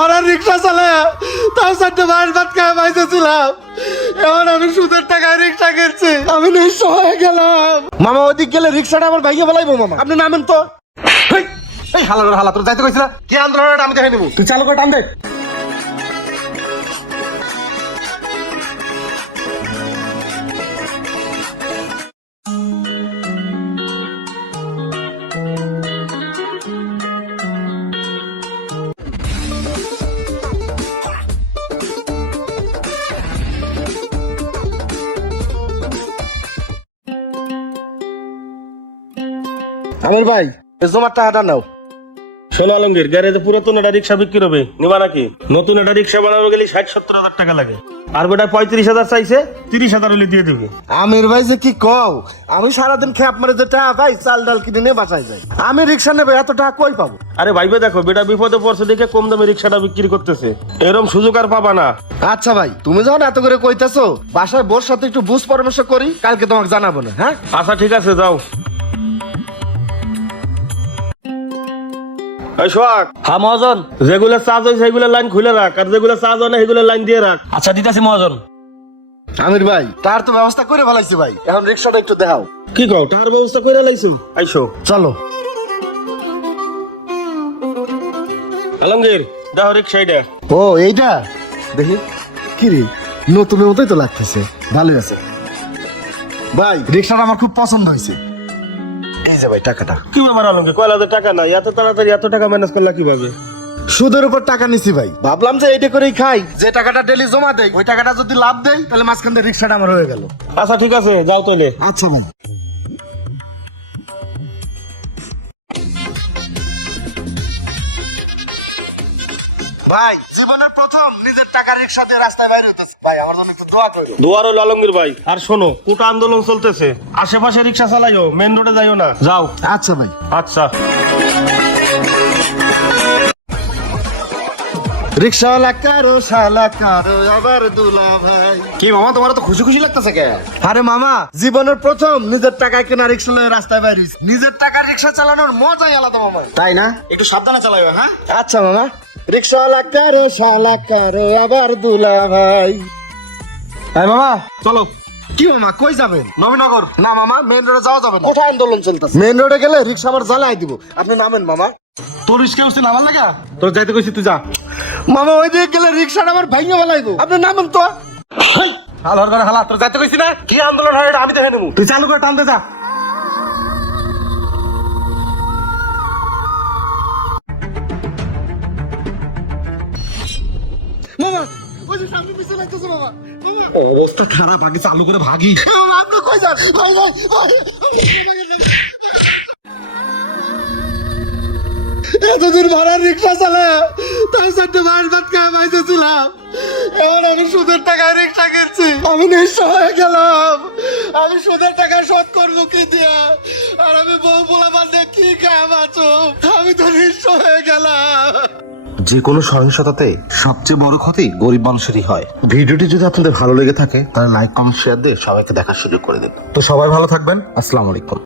ভাড়ার রিক্সা চালায় তাও 4টা মাস ভাত খায় পাইতেছিলাম। এখন আমি সুদের টাকায় রিক্সা কিনছি, আমি নিঃস্ব হয়ে গেলাম। মামা ওদিক গেলে রিক্সাটা আমার ভাইকে ফেলাইবো। মামা আপনি নামেন তো। এই হালা তোর যাইতে কইছিল কি আন্দোলন, আমি দেখে নিবো। তুই চালু করে টান দে। আমির ভাই জমার টাকাটা নাও। শোনো আলমগীর, গ্যারেজে পুরাতন একটা রিক্সা বিক্রি হবে, নিবা নাকি? নতুন একটা রিক্সা বানাবো গেলে 60-70 হাজার টাকা লাগে, আর বেটা 35,000 চাইছে, 30,000 হলে দিয়ে দেবো। আমির ভাই যে কি কও, আমি সারাদিন খেপ মারে যে টাকা পাই চাল ডাল কিনে নিয়ে বাসায় যাই। আমি রিক্সা নেবে এত টাকা কই পাবো? আরে ভাইবে দেখো, বেটা বিপদে পড়ছে দেখে কম দামে রিক্সাটা বিক্রি করতেছে, এরকম সুযোগ আর পাবা না। আচ্ছা ভাই, তুমি যখন এত করে কইতেছো, বাসায় বোর সাথে একটু বুঝ পরামর্শ করি, কালকে তোমাকে জানাবো না। হ্যাঁ আচ্ছা ঠিক আছে, যাও। এই সোহাগ, হ্যাঁ মহাজন। যেগুলো চার্জ হয় সেগুলো লাইন খুলে রাখ, আর যেগুলো চার্জ হয় না সেগুলো লাইন দিয়ে রাখ। আচ্ছা দিতেছি মহাজন। আমির ভাই তার তো ব্যবস্থা করে ফেলাইছি ভাই, এখন রিক্সাটা একটু দেখাও। কি কও, টাকার ব্যবস্থা করে লাইছো? আইসো চলো। আলমগীর, দাও রিক্সা এটা। ও এইটা দেখি, কি রে নতুনের মতোই তো লাগতেছে, ভালোই আছে ভাই। রিক্সাটা আমার খুব পছন্দ হয়েছে। এই যে ভাই টাকাটা। কি ব্যাপার আলমগীর, কয় হাজার টাকা নাই, এত তাড়াতাড়ি এত টাকা ম্যানেজ করলা কিভাবে? সুদের উপর টাকা নিছি ভাই, ভাবলাম যে এইটা করেই খাই, যে টাকাটা ডেলি জমা দেয় ওই টাকাটা যদি লাভ দেয় তাহলে মাঝখান দিয়ে রিক্সাটা আমার হয়ে গেল। আচ্ছা ঠিক আছে, যাও তাহলে। আচ্ছা ভাই। ভাই জীবনের প্রথম নিজের টাকা রিক্সাতে রাস্তায় বাইরে হইতেছে ভাই, আমার জন্য একটু দোয়া করুন। দোয়ার হলো আলমগীর ভাই। আর শোনো, কোটা আন্দোলন চলতেছে, আশেপাশে রিক্সা চালাইও, মেন রোডে যাইও না, যাও। আচ্ছা ভাই। আচ্ছা। রিক্সাওয়ালা কারো শালা কারো আবার দুলা ভাই। কি মামা তোমার তো খুশি খুশি লাগতেছে কে? আরে মামা জীবনের প্রথম নিজের টাকায় কেনা রিক্সা লয়ে রাস্তায় বাইরে হইছি। নিজের টাকার রিক্সা চালানোর মজাই আলাদা মামা, তাই না? একটু সাবধানে চালাইও। হ্যাঁ আচ্ছা মামা। রিক্সাওয়ালা কারো শালা কারো আবার দুলা ভাই। এই মামা চলো। কি মামা কই যাবেন? নবীনগর। না মামা, মেইন রোডে যাওয়া যাবে না, কোথায় আন্দোলন চলতেছে। মেইন রোডে গেলে রিক্সা আবার জ্বালাই দিব, আপনি নামেন মামা। তোর রিক্সা উঠছে নামার লাগা? তোর যাইতে কইছি, তুই যা। মামা ওই দিকে গেলে রিক্সাটা আমার ভাইঙ্গা ফেলাইবো, আপনি নামেন তো। হালার করে হালা, তোর যাইতে কইছি না? কি আন্দোলন হয় এটা আমি দেখে নেবো, তুই চালু করে টান দে, যা। মামা ওই যে সামনে পিছনে লাগতেছে মামা। অবস্থা খারাপ, আগে চালু করে ভাগি। মামা আপনি কই যান? ভাই ভাই ভাই। এতদিন ভাড়ার রিক্সা চালায় তাও 4টা মাস ভাত খায় পাইতেছিলাম, এখন আমি সুদের টাকায় রিক্সা কিনছি, আমি নিঃস্ব হয়ে গেলাম। আমি সুদের টাকা শোধ করবো কি দিয়া? আর আমি বউ পোলা বান্ধে কি খায় বাঁচো? আমি তো নিঃস্ব হয়ে গেলাম। যে কোনো সহিংসতাতে সবচেয়ে বড় ক্ষতি গরিব মানুষেরই হয়। ভিডিওটি যদি আপনাদের ভালো লেগে থাকে তাহলে লাইক কমেন্ট শেয়ার দিয়ে সবাইকে দেখার সুযোগ করে দিন। তো সবাই ভালো থাকবেন, আসসালামু আলাইকুম।